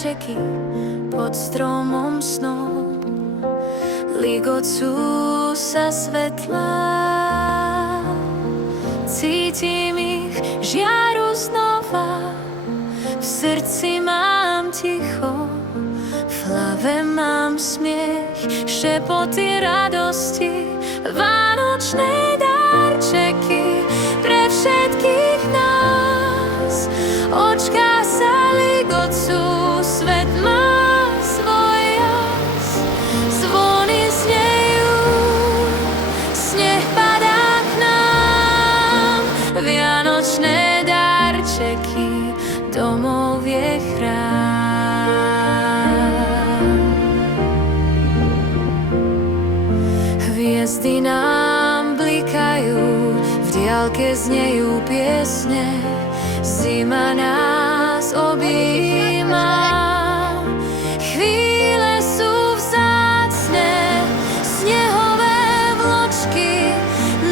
darčeky pod stromom snov. Ligocú sa svetlá, cítim ich žiaru znova. V srdci mám ticho, v hlave mám smiech, šepoty radosti, vánočné darčeky pre všetkých nás. Očká sa ligocú, svet má svoj jas, zvony znejú, sneh padá k nám. Vianočné darčeky, domov je chrám. Hviezdy nám blikajú, v diaľke znejú piesne, zima nás objíma. Chvíle sú vzácne, snehové vločky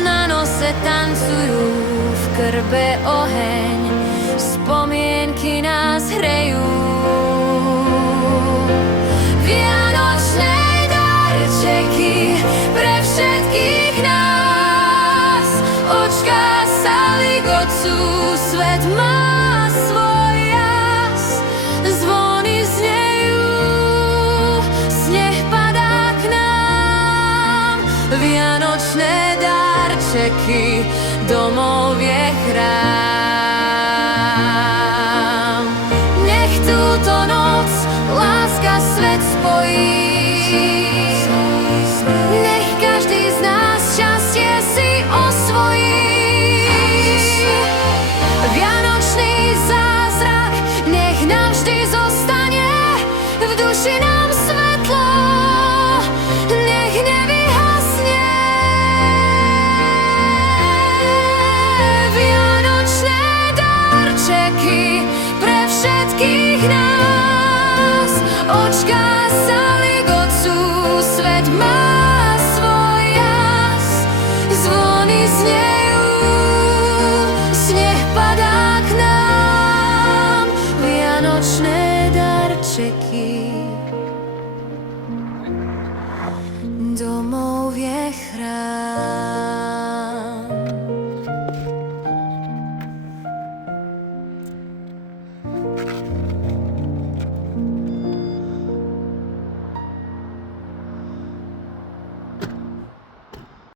na nose tancujú, v krbe oheň, spomienky nás hrejú. Vianočné darčeky pre všetkých nás. Očká sa ligocú, svet má svoj jas, zvony znejú, sneh padá k nám. Vianočné darčeky, domov je chrám. Nech túto noc láska svet spojí, nech každý z nás šťastie si osvojí. Vianočný zázrak nech navždy zostane, v duši nám svetlo nech nevyhasne. Vianočné darčeky pre všetkých nás. Očká sa ligocú, svet má svoj jas, zvony znejú, sneh padá k nám. Vianočné darčeky, domov je chrám.